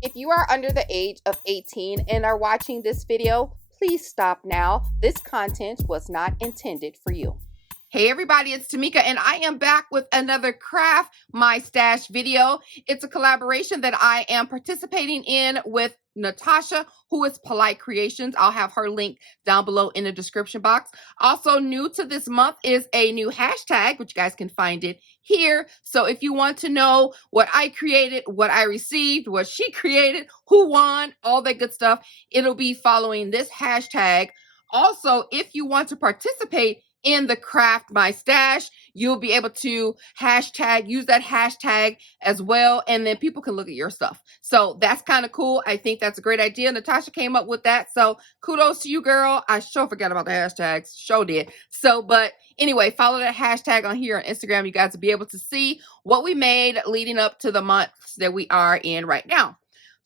If you are under the age of 18 and are watching this video, please stop now. This content was not intended for you. Hey everybody, it's TMIKA and I am back with another Craft My Stash video. It's a collaboration that I am participating in with Natasha, who is Polite Creations. I'll have her link down below in the description box. Also new to this month is a new hashtag, which you guys can find it here. So if you want to know what I created, what I received, what she created, who won, all that good stuff, it'll be following this hashtag. Also, if you want to participate in the Craft My Stash, you'll be able to use that hashtag as well, and then people can look at your stuff. So that's kind of cool. I think that's a great idea. Natasha came up with that, so kudos to you, girl. I sure forgot about the hashtags. Sure did. So, but anyway, follow that hashtag on here on Instagram. You guys will be able to see what we made leading up to the months that we are in right now.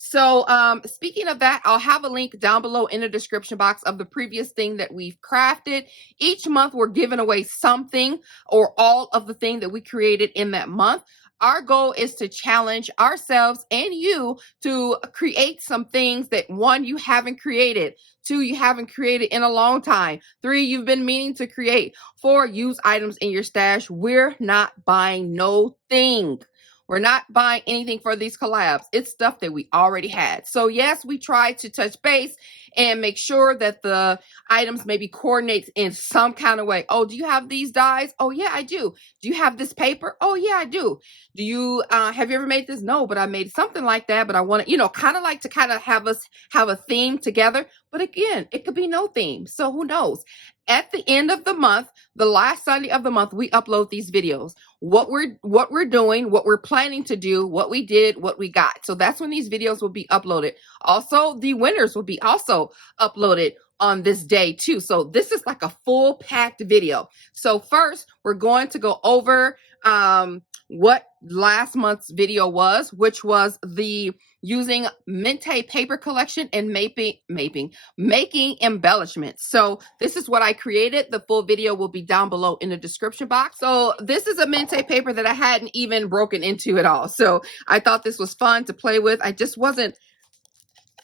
So speaking of that, I'll have a link down below in the description box of the previous thing that we've crafted. Each month we're giving away something or all of the thing that we created in that month. Our goal is to challenge ourselves and you to create some things that, one, you haven't created, two, you haven't created in a long time, three, you've been meaning to create, four, use items in your stash. We're not buying no thing. We're not buying anything for these collabs. It's stuff that we already had. So yes, we tried to touch base and make sure that the items maybe coordinate in some kind of way. Oh, do you have these dies? Oh yeah, I do. Do you have this paper? Oh yeah, I do. Do you, have you ever made this? No, but I made something like that, but I want to, kind of like to kind of have us have a theme together. But again, it could be no theme. So who knows? At the end of the month, the last Sunday of the month, we upload these videos. What we're doing, what we're planning to do, what we did, what we got. So that's when these videos will be uploaded. Also, the winners will be also uploaded on this day too. So this is like a full packed video. So first, we're going to go over what last month's video was, which was the using Mente paper collection and making embellishments. So this is what I created. The full video will be down below in the description box. So this is a Mente paper that I hadn't even broken into at all. So I thought this was fun to play with. I just wasn't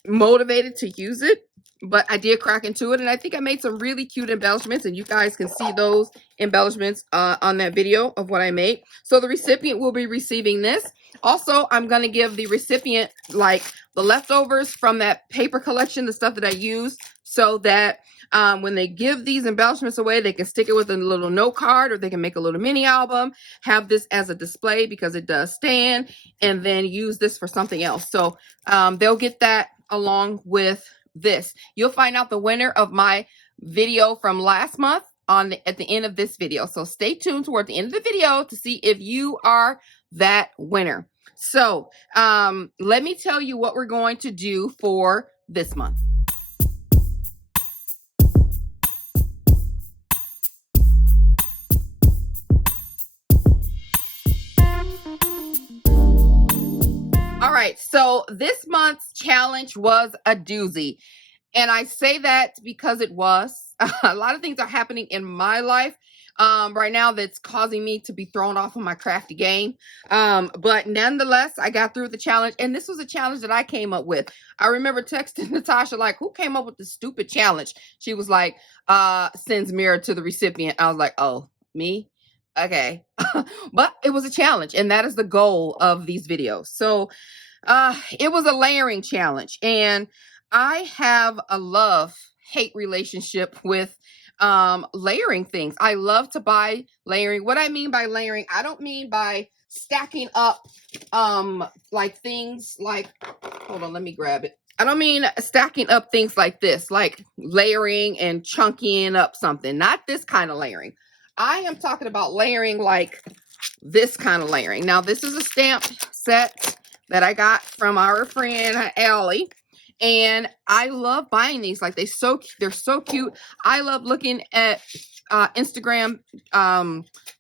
motivated to use it, but I did crack into it, and I think I made some really cute embellishments, and you guys can see those embellishments on that video of what I made. So the recipient will be receiving this. Also, I'm going to give the recipient like the leftovers from that paper collection, the stuff that I used, so that when they give these embellishments away, they can stick it with a little note card, or they can make a little mini album, have this as a display because it does stand, and then use this for something else. So they'll get that along with this. You'll find out the winner of my video from last month at the end of this video. So stay tuned toward the end of the video to see if you are that winner. So let me tell you what we're going to do for this month. All right, so this month's challenge was a doozy. And I say that because it was. A lot of things are happening in my life right now that's causing me to be thrown off of my crafty game. But nonetheless, I got through the challenge. And this was a challenge that I came up with. I remember texting Natasha, like, who came up with this stupid challenge? She was like, sends mirror to the recipient. I was like, oh, me? Okay. But it was a challenge, and that is the goal of these videos. So it was a layering challenge, and I have a love-hate relationship with layering things. I love to buy layering. What I mean by layering, I don't mean by stacking up like things like, hold on, let me grab it. I don't mean stacking up things like this, like layering and chunking up something. Not this kind of layering. I am talking about layering like this kind of layering. Now, this is a stamp set that I got from our friend Allie, and I love buying these. Like, they're so cute. I love looking at Instagram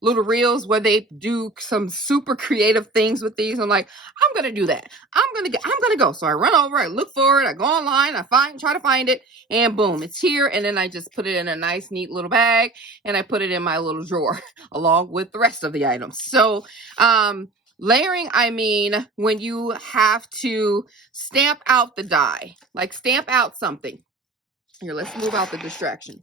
little reels where they do some super creative things with these. I'm like, I'm gonna do that. I'm gonna go. So I run over, I look for it, I go online, I try to find it, and boom, it's here. And then I just put it in a nice, neat little bag, and I put it in my little drawer along with the rest of the items. So Layering, I mean when you have to stamp out the die, like stamp out something. Here, let's move out the distraction.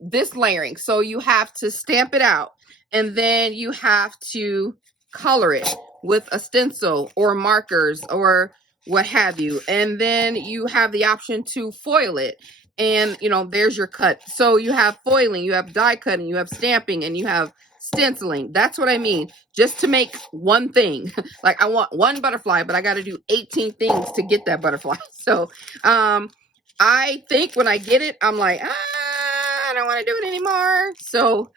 This layering, so you have to stamp it out, and then you have to color it with a stencil or markers or what have you, and then you have the option to foil it, and you know, there's your cut. So you have foiling, you have die cutting, you have stamping, and you have stenciling. That's what I mean, just to make one thing. Like I want one butterfly, but I got to do 18 things to get that butterfly. So I think when I get it, I'm like, I don't want to do it anymore. So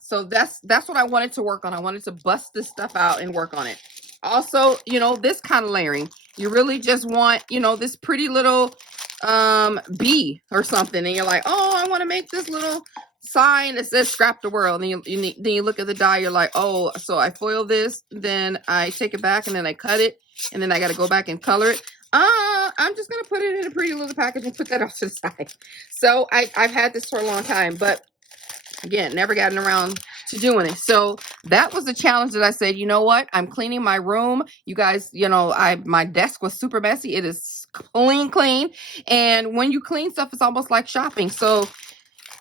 so that's what I wanted to work on. I wanted to bust this stuff out and work on it. Also, you know, this kind of layering, you really just want, you know, this pretty little bee or something, and you're like, oh, I want to make this little sign that says scrap the world, and then you look at the die, you're like, oh, so I foil this, then I take it back, and then I cut it, and then I got to go back and color it. I'm just gonna put it in a pretty little package and put that off to the side. So I've had this for a long time, but again, never gotten around to doing it. So that was the challenge that I said, you know what? I'm cleaning my room. You guys, you know, my desk was super messy. It is clean. And when you clean stuff, it's almost like shopping. So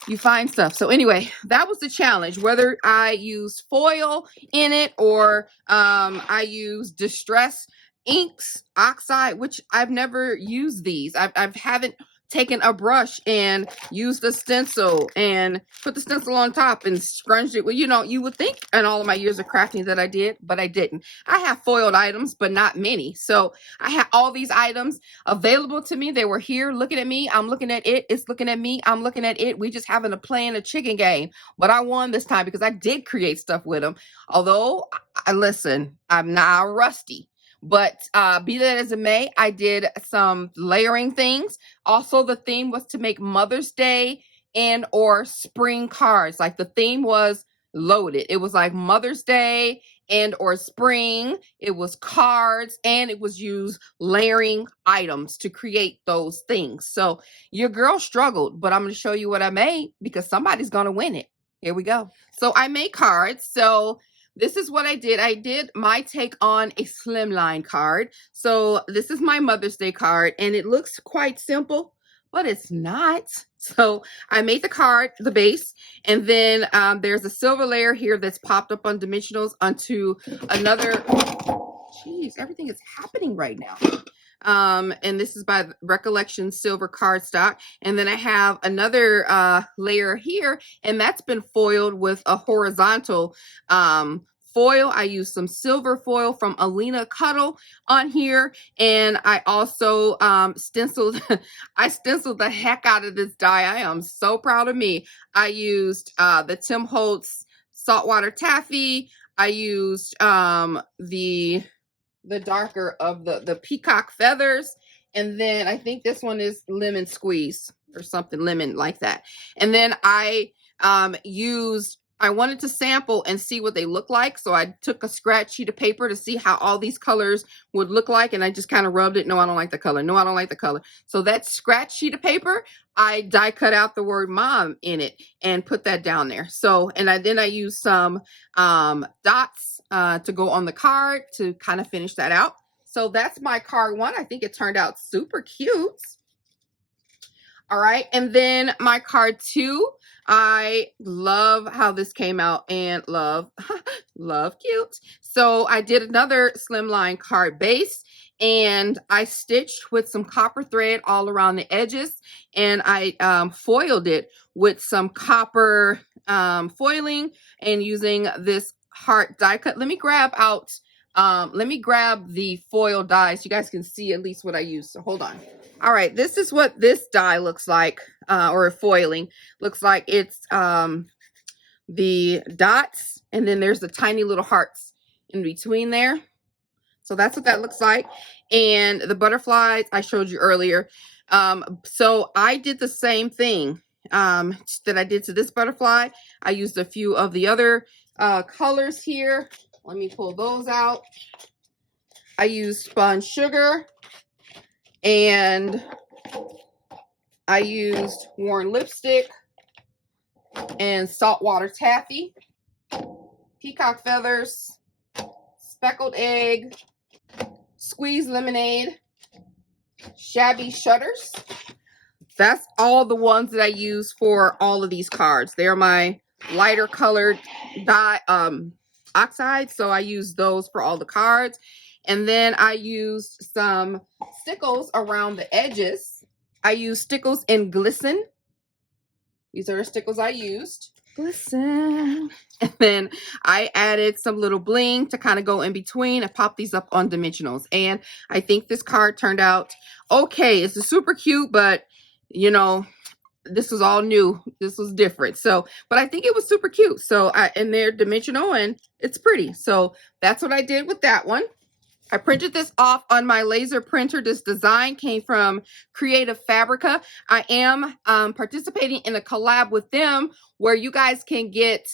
you find stuff. So anyway, that was the challenge, whether I use foil in it or I use distress inks, oxide, which I've never used these. I haven't taken a brush and used a stencil and put the stencil on top and scrunched it. Well, you know, you would think in all of my years of crafting that I did, but I didn't. I have foiled items, but not many. So I had all these items available to me. They were here looking at me. I'm looking at it. It's looking at me. I'm looking at it. We just having a playing a chicken game. But I won this time because I did create stuff with them. Although, listen, I'm not rusty. But be that as it may, I did some layering things. Also, the theme was to make Mother's Day and or spring cards. Like the theme was loaded. It was like Mother's Day and or spring. It was cards, and it was use layering items to create those things. So your girl struggled, but I'm going to show you what I made because somebody's going to win it. Here we go. So I made cards. So this is what I did. I did my take on a slimline card. So this is my Mother's Day card, and it looks quite simple, but it's not. So I made the card, the base, and then there's a silver layer here that's popped up on dimensionals onto another. Geez, everything is happening right now. And this is by Recollection Silver Cardstock. And then I have another layer here, and that's been foiled with a horizontal foil. I used some silver foil from Alina Cuddle on here, and I also stenciled I stenciled the heck out of this die. I am so proud of me. I used the Tim Holtz saltwater taffy. I used the darker of the peacock feathers, and then I think this one is lemon squeeze or something, lemon like that. And then I wanted to sample and see what they look like, so I took a scratch sheet of paper to see how all these colors would look like, and I just kind of rubbed it. No, I don't like the color. No, I don't like the color. So that scratch sheet of paper, I die cut out the word mom in it and put that down there. So, and then I used some dots to go on the card to kind of finish that out. So that's my card one. I think it turned out super cute. All right, and then my card two, I love how this came out, and love cute. So I did another slimline card base, and I stitched with some copper thread all around the edges, and I foiled it with some copper foiling and using this heart die cut. Let me grab the foil die so you guys can see at least what I used. So hold on. All right, this is what this die looks like, or foiling looks like. It's the dots, and then there's the tiny little hearts in between there. So that's what that looks like. And the butterflies I showed you earlier. So I did the same thing that I did to this butterfly. I used a few of the other colors here. Let me pull those out. I used spun sugar, and I used worn lipstick and saltwater taffy, peacock feathers, speckled egg, squeezed lemonade, shabby shutters. That's all the ones that I use for all of these cards. They're my lighter colored dye oxides, so I use those for all the cards. And then I used some stickles around the edges. I used stickles in Glisten. These are the stickles I used. Glisten. And then I added some little bling to kind of go in between and pop these up on dimensionals. And I think this card turned out okay. It's super cute, but you know, this was all new. This was different. So, but I think it was super cute. So, and they're dimensional and it's pretty. So that's what I did with that one. I printed this off on my laser printer. This design came from Creative Fabrica. I am participating in a collab with them where you guys can get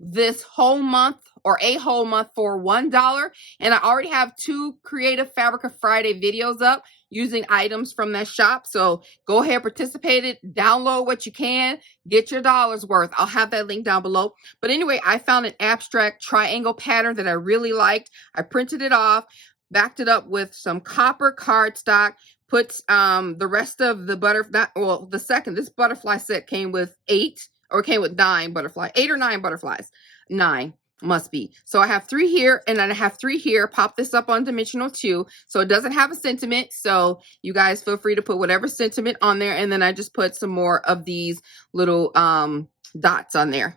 this whole month or a whole month for $1. And I already have 2 Creative Fabrica Friday videos up using items from that shop. So go ahead, participate it, download what you can, get your dollars worth. I'll have that link down below. But anyway, I found an abstract triangle pattern that I really liked. I printed it off, backed it up with some copper cardstock, put the rest of the this butterfly set came with 8 or came with 9 butterflies, 8 or 9 butterflies. 9 must be. So I have 3 here and then I have 3 here. Pop this up on dimensional 2. So it doesn't have a sentiment. So you guys feel free to put whatever sentiment on there. And then I just put some more of these little dots on there.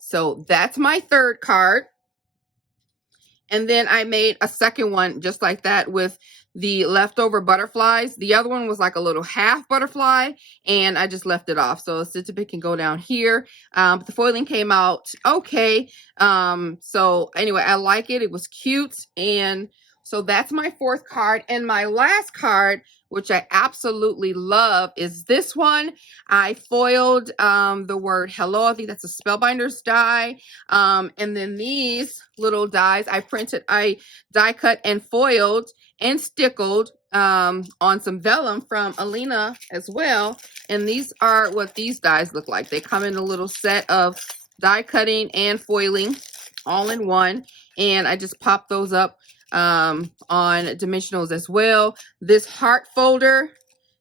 So that's my 3rd card. And then I made a second one just like that with the leftover butterflies. The other one was like a little half butterfly and I just left it off. So sentiment can go down here. But the foiling came out okay. So anyway, I like it. It was cute. And so that's my 4th card. And my last card, which I absolutely love, is this one. I foiled the word hello. I think that's a Spellbinders die. And then these little dies I die cut and foiled and stickled on some vellum from Alina as well. And these are what these dies look like. They come in a little set of die cutting and foiling all in one. And I just popped those up on dimensionals as well. This heart folder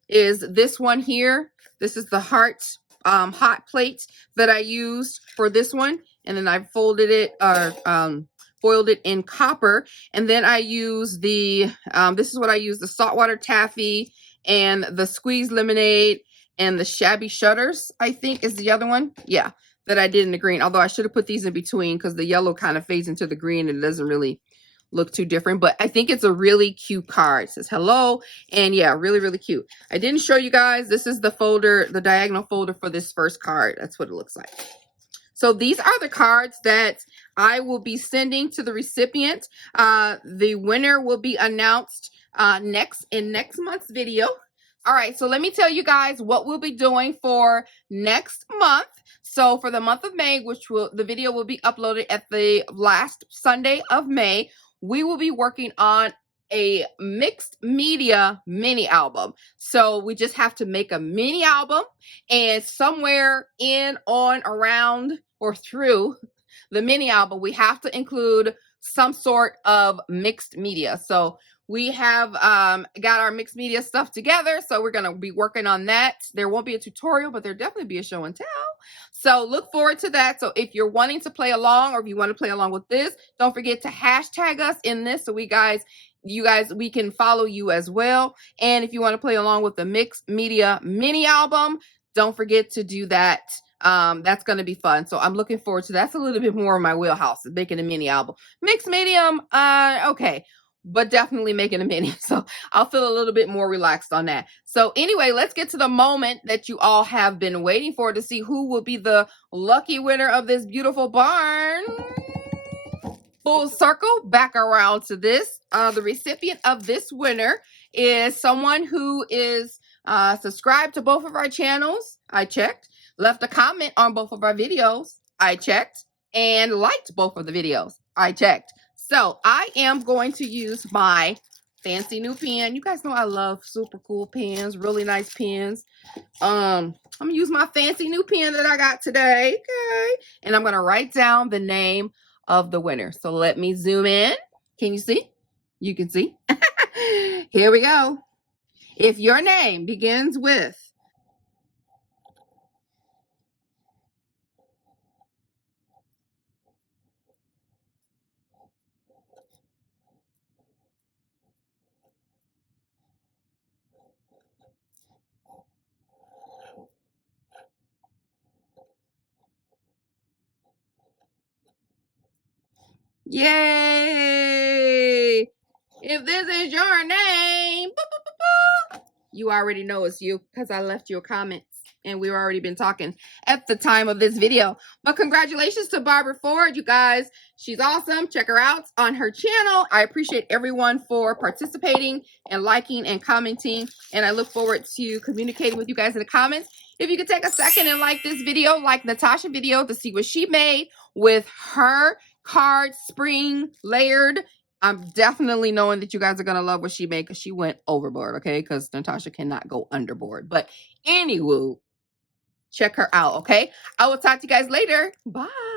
is this one here. This is the heart hot plate that I used for this one. And then I folded it foiled it in copper. And then I use the, this is what I use, the saltwater taffy and the squeezed lemonade and the shabby shutters, I think is the other one. Yeah, that I did in the green. Although I should have put these in between because the yellow kind of fades into the green and it doesn't really look too different. But I think it's a really cute card. It says hello. And yeah, really, really cute. I didn't show you guys. This is the folder, the diagonal folder for this first card. That's what it looks like. So these are the cards that I will be sending to the recipient. The winner will be announced next month's video. All right, so let me tell you guys what we'll be doing for next month. So for the month of May, the video will be uploaded at the last Sunday of May, we will be working on a mixed media mini album. So we just have to make a mini album, and somewhere in, on, around, or through the mini album, we have to include some sort of mixed media. So we have got our mixed media stuff together. So we're going to be working on that. There won't be a tutorial, but there'll definitely be a show and tell. So look forward to that. So if you're wanting to play along, or if you want to play along with this, don't forget to hashtag us in this so we can follow you as well. And if you want to play along with the mixed media mini album, don't forget to do that. That's going to be fun. So I'm looking forward to that. That's a little bit more of my wheelhouse, making a mini album. Mixed medium, okay, but definitely making a mini. So I'll feel a little bit more relaxed on that. So anyway, let's get to the moment that you all have been waiting for to see who will be the lucky winner of this beautiful barn. Full circle back around to this. The recipient of this winner is someone who is subscribed to both of our channels. I checked. Left a comment on both of our videos. I checked. And liked both of the videos. I checked. So I am going to use my fancy new pen. You guys know I love super cool pens, really nice pens. I'm gonna use my fancy new pen that I got today. Okay. And I'm gonna write down the name of the winner. So let me zoom in. Can you see? You can see. Here we go. If your name begins with yay! If this is your name, you already know it's you because I left you a comment and we've already been talking at the time of this video. But congratulations to Barbara Ford, you guys. She's awesome. Check her out on her channel. I appreciate everyone for participating and liking and commenting. And I look forward to communicating with you guys in the comments. If you could take a second and like this video, like Natasha video to see what she made with her card spring layered. I'm definitely knowing that you guys are going to love what she made because she went overboard, okay? Because Natasha cannot go underboard. But anywho, check her out, okay? I will talk to you guys later. Bye.